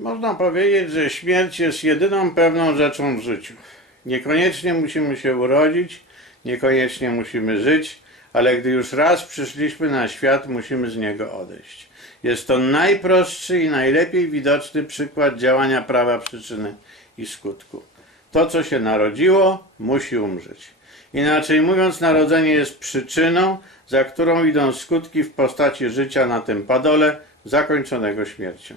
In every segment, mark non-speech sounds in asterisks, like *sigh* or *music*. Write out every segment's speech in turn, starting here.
Można powiedzieć, że śmierć jest jedyną pewną rzeczą w życiu. Niekoniecznie musimy się urodzić, niekoniecznie musimy żyć, ale gdy już raz przyszliśmy na świat, musimy z niego odejść. Jest to najprostszy i najlepiej widoczny przykład działania prawa przyczyny i skutku. To, co się narodziło, musi umrzeć. Inaczej mówiąc, narodzenie jest przyczyną, za którą idą skutki w postaci życia na tym padole, zakończonego śmiercią.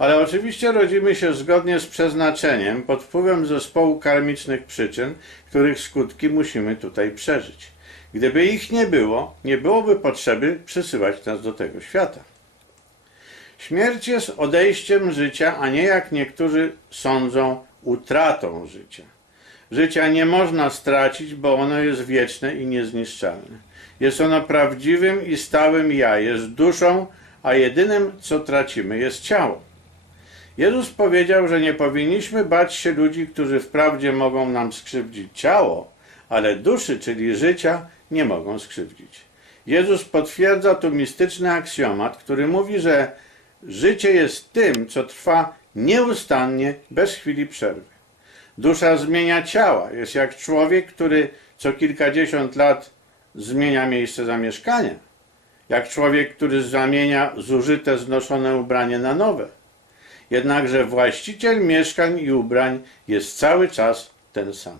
Ale oczywiście rodzimy się zgodnie z przeznaczeniem, pod wpływem zespołu karmicznych przyczyn, których skutki musimy tutaj przeżyć. Gdyby ich nie było, nie byłoby potrzeby przysyłać nas do tego świata. Śmierć jest odejściem życia, a nie jak niektórzy sądzą, utratą życia. Życia nie można stracić, bo ono jest wieczne i niezniszczalne. Jest ono prawdziwym i stałym ja, jest duszą, a jedynym, co tracimy, jest ciało. Jezus powiedział, że nie powinniśmy bać się ludzi, którzy wprawdzie mogą nam skrzywdzić ciało, ale duszy, czyli życia, nie mogą skrzywdzić. Jezus potwierdza tu mistyczny aksjomat, który mówi, że życie jest tym, co trwa nieustannie, bez chwili przerwy. Dusza zmienia ciała. Jest jak człowiek, który co kilkadziesiąt lat zmienia miejsce zamieszkania. Jak człowiek, który zamienia zużyte, znoszone ubranie na nowe. Jednakże właściciel mieszkań i ubrań jest cały czas ten sam.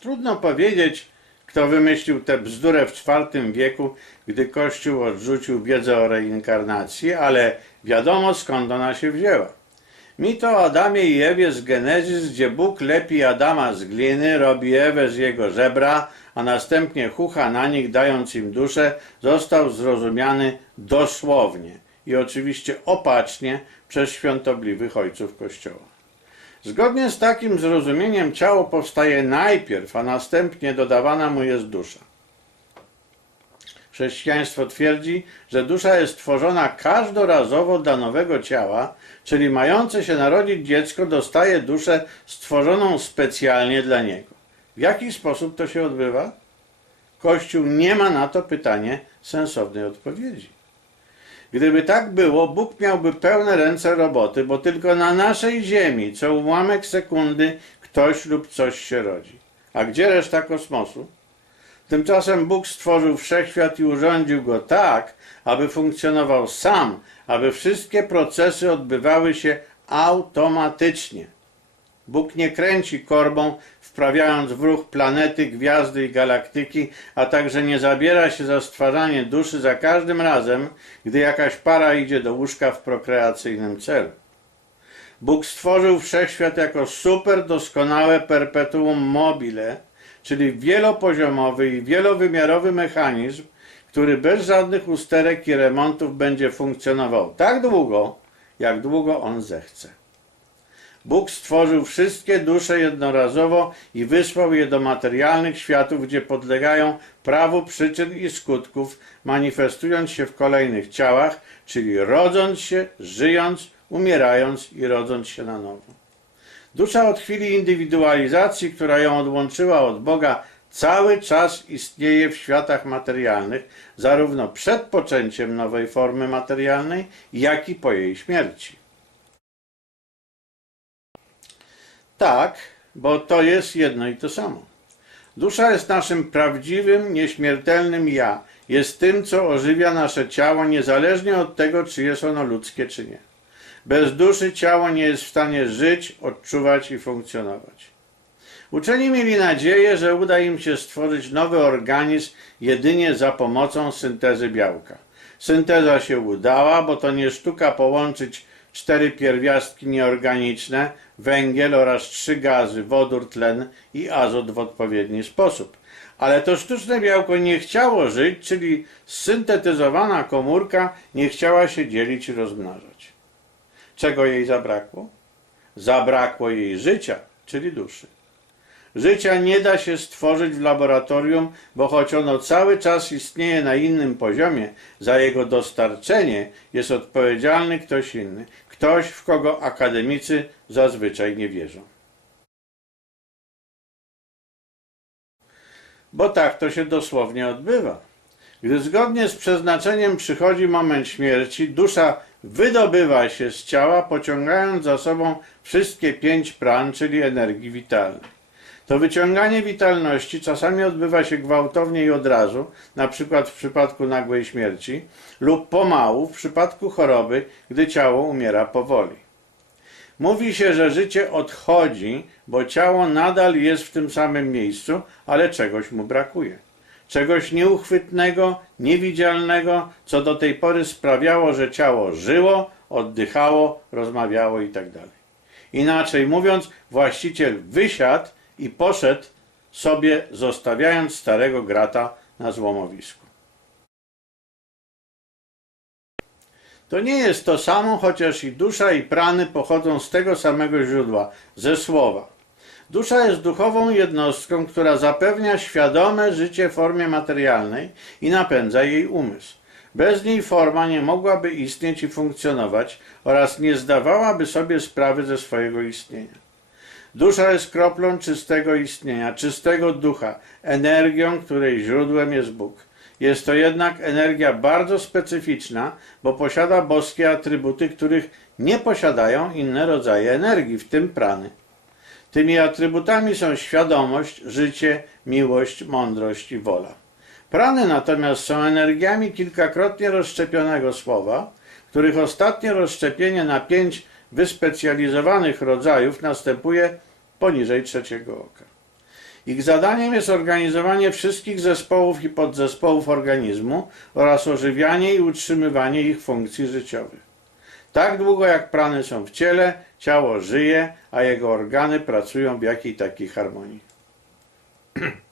Trudno powiedzieć, kto wymyślił tę bzdurę w IV wieku, gdy Kościół odrzucił wiedzę o reinkarnacji, ale wiadomo skąd ona się wzięła. Mit o Adamie i Ewie z Genezis, gdzie Bóg lepi Adama z gliny, robi Ewę z jego żebra, a następnie chucha na nich, dając im duszę, został zrozumiany dosłownie i oczywiście opacznie przez świątobliwych ojców Kościoła. Zgodnie z takim zrozumieniem ciało powstaje najpierw, a następnie dodawana mu jest dusza. Chrześcijaństwo twierdzi, że dusza jest tworzona każdorazowo dla nowego ciała, czyli mające się narodzić dziecko dostaje duszę stworzoną specjalnie dla niego. W jaki sposób to się odbywa? Kościół nie ma na to pytanie sensownej odpowiedzi. Gdyby tak było, Bóg miałby pełne ręce roboty, bo tylko na naszej ziemi co ułamek sekundy ktoś lub coś się rodzi. A gdzie reszta kosmosu? Tymczasem Bóg stworzył wszechświat i urządził go tak, aby funkcjonował sam, aby wszystkie procesy odbywały się automatycznie. Bóg nie kręci korbą, wprawiając w ruch planety, gwiazdy i galaktyki, a także nie zabiera się za stwarzanie duszy za każdym razem, gdy jakaś para idzie do łóżka w prokreacyjnym celu. Bóg stworzył wszechświat jako super doskonałe perpetuum mobile, czyli wielopoziomowy i wielowymiarowy mechanizm, który bez żadnych usterek i remontów będzie funkcjonował tak długo, jak długo on zechce. Bóg stworzył wszystkie dusze jednorazowo i wysłał je do materialnych światów, gdzie podlegają prawu przyczyn i skutków, manifestując się w kolejnych ciałach, czyli rodząc się, żyjąc, umierając i rodząc się na nowo. Dusza od chwili indywidualizacji, która ją odłączyła od Boga, cały czas istnieje w światach materialnych, zarówno przed poczęciem nowej formy materialnej, jak i po jej śmierci. Tak, bo to jest jedno i to samo. Dusza jest naszym prawdziwym, nieśmiertelnym ja. Jest tym, co ożywia nasze ciało, niezależnie od tego, czy jest ono ludzkie, czy nie. Bez duszy ciało nie jest w stanie żyć, odczuwać i funkcjonować. Uczeni mieli nadzieję, że uda im się stworzyć nowy organizm jedynie za pomocą syntezy białka. Synteza się udała, bo to nie sztuka połączyć cztery pierwiastki nieorganiczne, węgiel oraz trzy gazy, wodór, tlen i azot w odpowiedni sposób. Ale to sztuczne białko nie chciało żyć, czyli syntetyzowana komórka nie chciała się dzielić i rozmnażać. Czego jej zabrakło? Zabrakło jej życia, czyli duszy. Życia nie da się stworzyć w laboratorium, bo choć ono cały czas istnieje na innym poziomie, za jego dostarczenie jest odpowiedzialny ktoś inny, ktoś, w kogo akademicy zazwyczaj nie wierzą. Bo tak to się dosłownie odbywa. Gdy zgodnie z przeznaczeniem przychodzi moment śmierci, dusza wydobywa się z ciała, pociągając za sobą wszystkie pięć pran, czyli energii witalnej. To wyciąganie witalności czasami odbywa się gwałtownie i od razu, na przykład w przypadku nagłej śmierci, lub pomału w przypadku choroby, gdy ciało umiera powoli. Mówi się, że życie odchodzi, bo ciało nadal jest w tym samym miejscu, ale czegoś mu brakuje. Czegoś nieuchwytnego, niewidzialnego, co do tej pory sprawiało, że ciało żyło, oddychało, rozmawiało itd. Inaczej mówiąc, właściciel wysiadł i poszedł sobie, zostawiając starego grata na złomowisku. To nie jest to samo, chociaż i dusza i prany pochodzą z tego samego źródła, ze słowa. Dusza jest duchową jednostką, która zapewnia świadome życie formie materialnej i napędza jej umysł. Bez niej forma nie mogłaby istnieć i funkcjonować oraz nie zdawałaby sobie sprawy ze swojego istnienia. Dusza jest kroplą czystego istnienia, czystego ducha, energią, której źródłem jest Bóg. Jest to jednak energia bardzo specyficzna, bo posiada boskie atrybuty, których nie posiadają inne rodzaje energii, w tym prany. Tymi atrybutami są świadomość, życie, miłość, mądrość i wola. Prany natomiast są energiami kilkakrotnie rozszczepionego słowa, których ostatnie rozszczepienie na pięć wyspecjalizowanych rodzajów następuje poniżej trzeciego oka. Ich zadaniem jest organizowanie wszystkich zespołów i podzespołów organizmu oraz ożywianie i utrzymywanie ich funkcji życiowych. Tak długo jak prany są w ciele, ciało żyje, a jego organy pracują w jakiej takiej harmonii. *clears throat*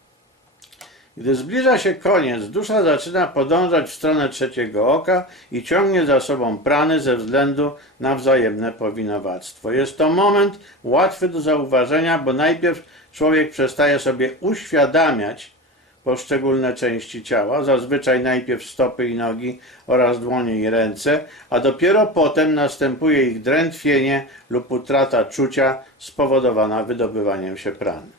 Gdy zbliża się koniec, dusza zaczyna podążać w stronę trzeciego oka i ciągnie za sobą prany ze względu na wzajemne powinowactwo. Jest to moment łatwy do zauważenia, bo najpierw człowiek przestaje sobie uświadamiać poszczególne części ciała, zazwyczaj najpierw stopy i nogi oraz dłonie i ręce, a dopiero potem następuje ich drętwienie lub utrata czucia spowodowana wydobywaniem się prany.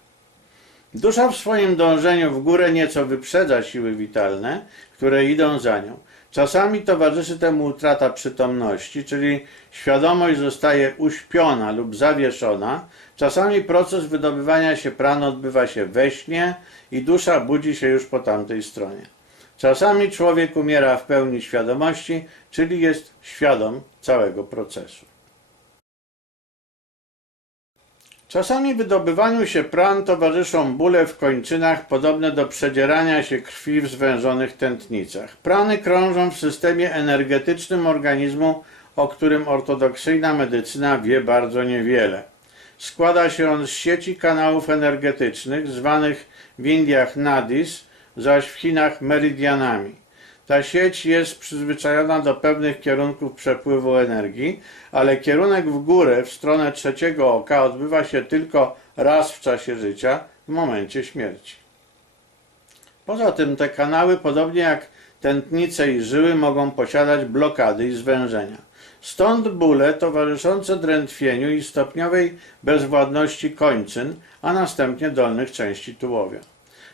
Dusza w swoim dążeniu w górę nieco wyprzedza siły witalne, które idą za nią. Czasami towarzyszy temu utrata przytomności, czyli świadomość zostaje uśpiona lub zawieszona. Czasami proces wydobywania się pran odbywa się we śnie i dusza budzi się już po tamtej stronie. Czasami człowiek umiera w pełni świadomości, czyli jest świadom całego procesu. Czasami wydobywaniu się pran towarzyszą bóle w kończynach podobne do przedzierania się krwi w zwężonych tętnicach. Prany krążą w systemie energetycznym organizmu, o którym ortodoksyjna medycyna wie bardzo niewiele. Składa się on z sieci kanałów energetycznych, zwanych w Indiach nadis, zaś w Chinach meridianami. Ta sieć jest przyzwyczajona do pewnych kierunków przepływu energii, ale kierunek w górę, w stronę trzeciego oka, odbywa się tylko raz w czasie życia, w momencie śmierci. Poza tym te kanały, podobnie jak tętnice i żyły, mogą posiadać blokady i zwężenia. Stąd bóle towarzyszące drętwieniu i stopniowej bezwładności kończyn, a następnie dolnych części tułowia.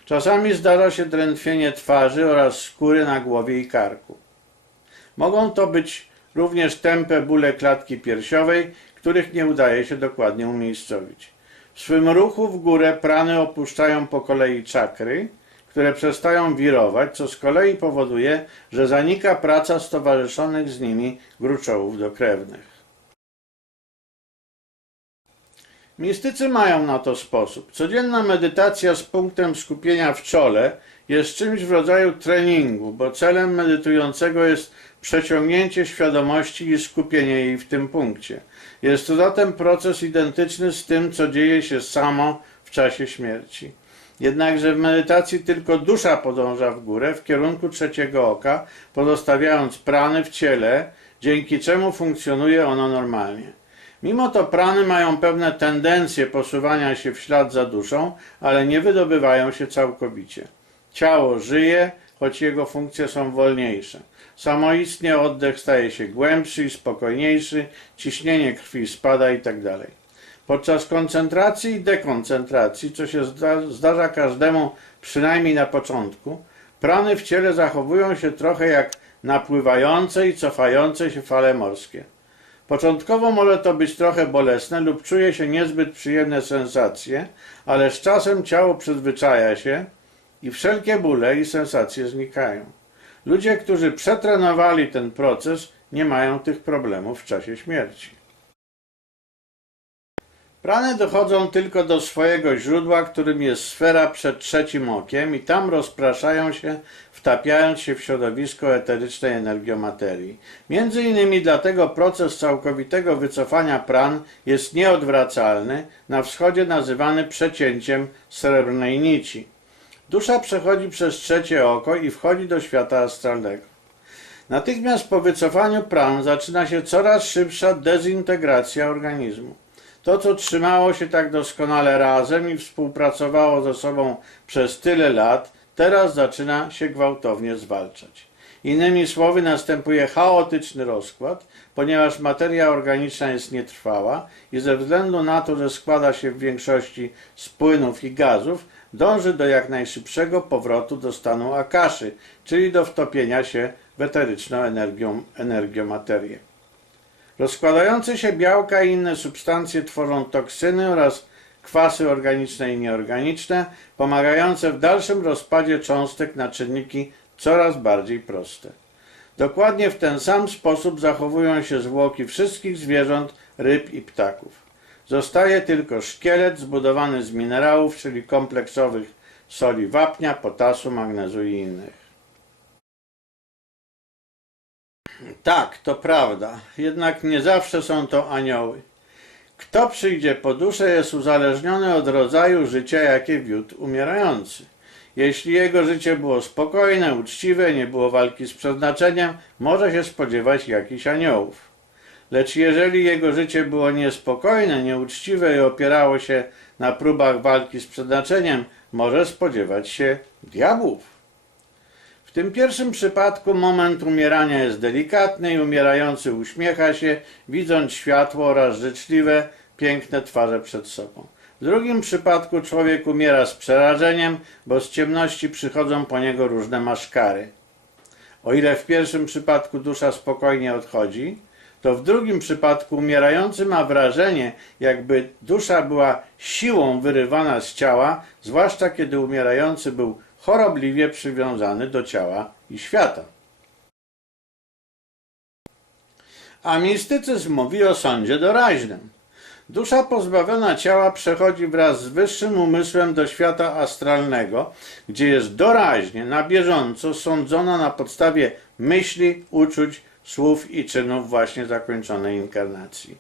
Czasami zdarza się drętwienie twarzy oraz skóry na głowie i karku. Mogą to być również tępe bóle klatki piersiowej, których nie udaje się dokładnie umiejscowić. W swym ruchu w górę prany opuszczają po kolei czakry, które przestają wirować, co z kolei powoduje, że zanika praca stowarzyszonych z nimi gruczołów dokrewnych. Mistycy mają na to sposób. Codzienna medytacja z punktem skupienia w czole jest czymś w rodzaju treningu, bo celem medytującego jest przeciągnięcie świadomości i skupienie jej w tym punkcie. Jest to zatem proces identyczny z tym, co dzieje się samo w czasie śmierci. Jednakże w medytacji tylko dusza podąża w górę w kierunku trzeciego oka, pozostawiając prany w ciele, dzięki czemu funkcjonuje ono normalnie. Mimo to prany mają pewne tendencje posuwania się w ślad za duszą, ale nie wydobywają się całkowicie. Ciało żyje, choć jego funkcje są wolniejsze. Samoistnie oddech staje się głębszy i spokojniejszy, ciśnienie krwi spada itd. Podczas koncentracji i dekoncentracji, co się zda, zdarza każdemu przynajmniej na początku, Prany w ciele zachowują się trochę jak napływające i cofające się fale morskie. Początkowo może to być trochę bolesne lub czuje się niezbyt przyjemne sensacje, ale z czasem ciało przyzwyczaja się i wszelkie bóle i sensacje znikają. Ludzie, którzy przetrenowali ten proces, nie mają tych problemów w czasie śmierci. Prany dochodzą tylko do swojego źródła, którym jest sfera przed trzecim okiem i tam rozpraszają się, wtapiając się w środowisko eterycznej energiomaterii. Między innymi dlatego proces całkowitego wycofania pran jest nieodwracalny, na wschodzie nazywany przecięciem srebrnej nici. Dusza przechodzi przez trzecie oko i wchodzi do świata astralnego. Natychmiast po wycofaniu pran zaczyna się coraz szybsza dezintegracja organizmu. To, co trzymało się tak doskonale razem i współpracowało ze sobą przez tyle lat, teraz zaczyna się gwałtownie zwalczać. Innymi słowy, następuje chaotyczny rozkład, ponieważ materia organiczna jest nietrwała i ze względu na to, że składa się w większości z płynów i gazów, dąży do jak najszybszego powrotu do stanu akaszy, czyli do wtopienia się w eteryczną energią, energiomaterię. Rozkładające się białka i inne substancje tworzą toksyny oraz kwasy organiczne i nieorganiczne, pomagające w dalszym rozpadzie cząstek na czynniki coraz bardziej proste. Dokładnie w ten sam sposób zachowują się zwłoki wszystkich zwierząt, ryb i ptaków. Zostaje tylko szkielet zbudowany z minerałów, czyli kompleksowych soli wapnia, potasu, magnezu i innych. Tak, to prawda, jednak nie zawsze są to anioły. Kto przyjdzie po duszę jest uzależniony od rodzaju życia, jakie wiódł umierający. Jeśli jego życie było spokojne, uczciwe, nie było walki z przeznaczeniem, może się spodziewać jakichś aniołów. Lecz jeżeli jego życie było niespokojne, nieuczciwe i opierało się na próbach walki z przeznaczeniem, może spodziewać się diabłów. W tym pierwszym przypadku moment umierania jest delikatny i umierający uśmiecha się, widząc światło oraz życzliwe, piękne twarze przed sobą. W drugim przypadku człowiek umiera z przerażeniem, bo z ciemności przychodzą po niego różne maszkary. O ile w pierwszym przypadku dusza spokojnie odchodzi, to w drugim przypadku umierający ma wrażenie, jakby dusza była siłą wyrywana z ciała, zwłaszcza kiedy umierający był chorobliwie przywiązany do ciała i świata. A mistycyzm mówi o sądzie doraźnym. Dusza pozbawiona ciała przechodzi wraz z wyższym umysłem do świata astralnego, gdzie jest doraźnie, na bieżąco sądzona na podstawie myśli, uczuć, słów i czynów właśnie zakończonej inkarnacji.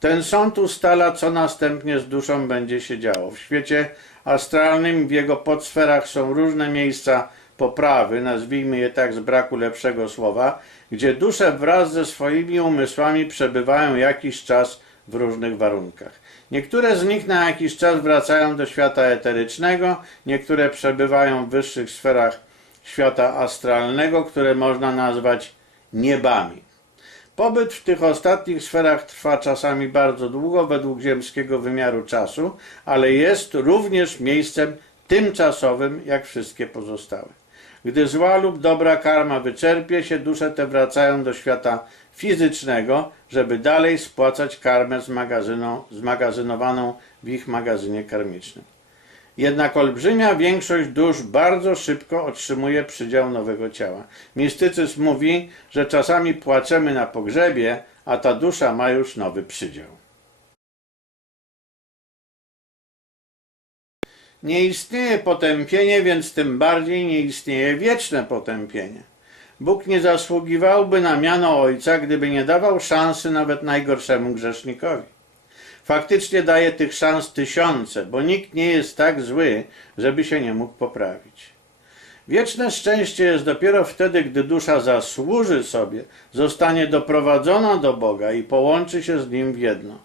Ten sąd ustala, co następnie z duszą będzie się działo. W świecie astralnym, w jego podsferach są różne miejsca poprawy, nazwijmy je tak z braku lepszego słowa, gdzie dusze wraz ze swoimi umysłami przebywają jakiś czas w różnych warunkach. Niektóre z nich na jakiś czas wracają do świata eterycznego, niektóre przebywają w wyższych sferach świata astralnego, które można nazwać niebami. Pobyt w tych ostatnich sferach trwa czasami bardzo długo według ziemskiego wymiaru czasu, ale jest również miejscem tymczasowym jak wszystkie pozostałe. Gdy zła lub dobra karma wyczerpie się, dusze te wracają do świata fizycznego, żeby dalej spłacać karmę zmagazynowaną w ich magazynie karmicznym. Jednak olbrzymia większość dusz bardzo szybko otrzymuje przydział nowego ciała. Mistycyzm mówi, że czasami płaczemy na pogrzebie, a ta dusza ma już nowy przydział. Nie istnieje potępienie, więc tym bardziej nie istnieje wieczne potępienie. Bóg nie zasługiwałby na miano Ojca, gdyby nie dawał szansy nawet najgorszemu grzesznikowi. Faktycznie daje tych szans tysiące, bo nikt nie jest tak zły, żeby się nie mógł poprawić. Wieczne szczęście jest dopiero wtedy, gdy dusza zasłuży sobie, zostanie doprowadzona do Boga i połączy się z Nim w jedno.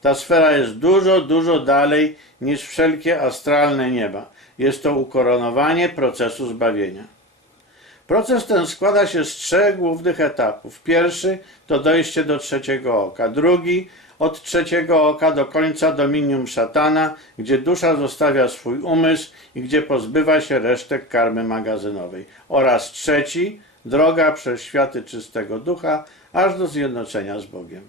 Ta sfera jest dużo, dużo dalej niż wszelkie astralne nieba. Jest to ukoronowanie procesu zbawienia. Proces ten składa się z trzech głównych etapów. Pierwszy to dojście do trzeciego oka, drugi od trzeciego oka do końca dominium szatana, gdzie dusza zostawia swój umysł i gdzie pozbywa się resztek karmy magazynowej. Oraz trzeci, droga przez światy czystego ducha, aż do zjednoczenia z Bogiem.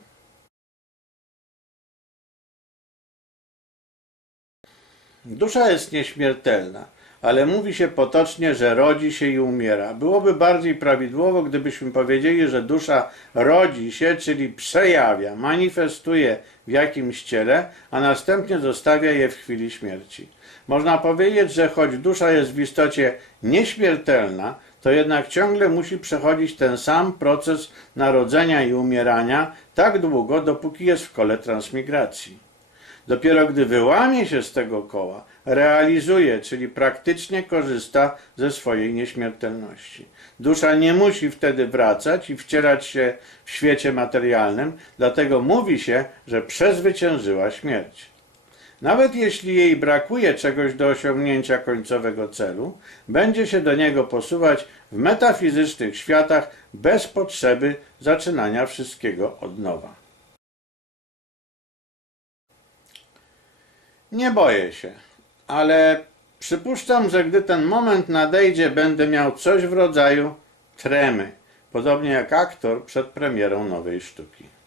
Dusza jest nieśmiertelna, ale mówi się potocznie, że rodzi się i umiera. Byłoby bardziej prawidłowo, gdybyśmy powiedzieli, że dusza rodzi się, czyli przejawia, manifestuje w jakimś ciele, a następnie zostawia je w chwili śmierci. Można powiedzieć, że choć dusza jest w istocie nieśmiertelna, to jednak ciągle musi przechodzić ten sam proces narodzenia i umierania tak długo, dopóki jest w kole transmigracji. Dopiero gdy wyłamie się z tego koła, realizuje, czyli praktycznie korzysta ze swojej nieśmiertelności. Dusza nie musi wtedy wracać i wcierać się w świecie materialnym, dlatego mówi się, że przezwyciężyła śmierć. Nawet jeśli jej brakuje czegoś do osiągnięcia końcowego celu, będzie się do niego posuwać w metafizycznych światach bez potrzeby zaczynania wszystkiego od nowa. Nie boję się, ale przypuszczam, że gdy ten moment nadejdzie, będę miał coś w rodzaju tremy, podobnie jak aktor przed premierą nowej sztuki.